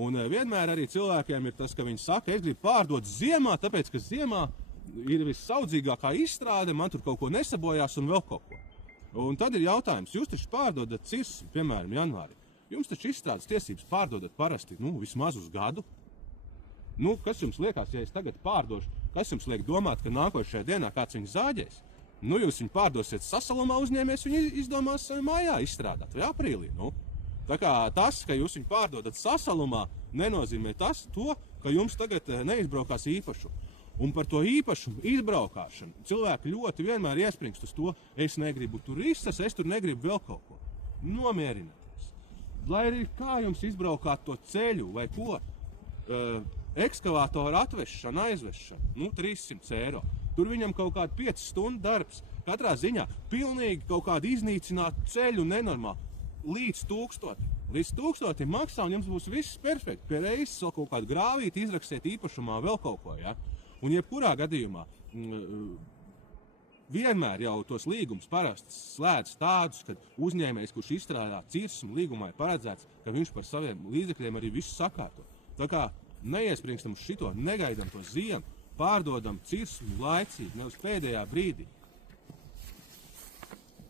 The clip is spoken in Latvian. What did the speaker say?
Un vienmēr arī cilvēkiem ir tas, ka viņi saka, es gribu pārdot ziemā, tāpēc, ka ziemā ir vissaudzīgākā izstrāde, man tur kaut ko nesabojās un vēl kaut ko. Un tad ir jautājums, jūs taču pārdodat cirsi, piemēram, janvārī. Jums taču izstrādes tiesības pārdodat parasti, vismaz uz gadu. Kas jums liekas, ja es tagad pārdošu, kas jums liek domāt, ka nākošajā dienā kāds viņu zāģēs? Jūs viņu pārdosiet sasalumā, uzņēmējs viņu izdomās mājā izstrādāt vai aprīlī. Tā kā tas, ka jūs viņu pārdodat sasalumā, nenozīmē to, ka jums tagad neizbraukās īpašumu. Un par to īpašumu izbraukāšanu cilvēki ļoti vienmēr iespringst uz to, es negribu tur risas, es tur negribu vēl kaut ko. Nomierināties. Lai arī kā jums izbraukāt to ceļu vai ko, ekskavātoru atvešana, aizvešana, 300 eiro. Tur viņam kaut kāda 5 stundu darbs. Katrā ziņā pilnīgi kaut kādu iznīcinātu ceļu nenormāli. Līdz 1000. Līdz 1000 maksā un jums būs viss perfekti. Pie reizes vēl kaut kādu grāvīti izrakstiet īpašumā vēl kaut ko, ja? Un jebkurā gadījumā vienmēr jau tos līgumus parasti slēdz tādus, kad uzņēmējs, kurš izstrādā cirsumu līgumā, ir paredzēts, ka viņš par saviem līdzekļiem arī visu sakārto. Tā kā neiespringstam uz šito, negaidam to ziemu, pārdodam cirsumu laicīgi, nevis pēdējā brīdī.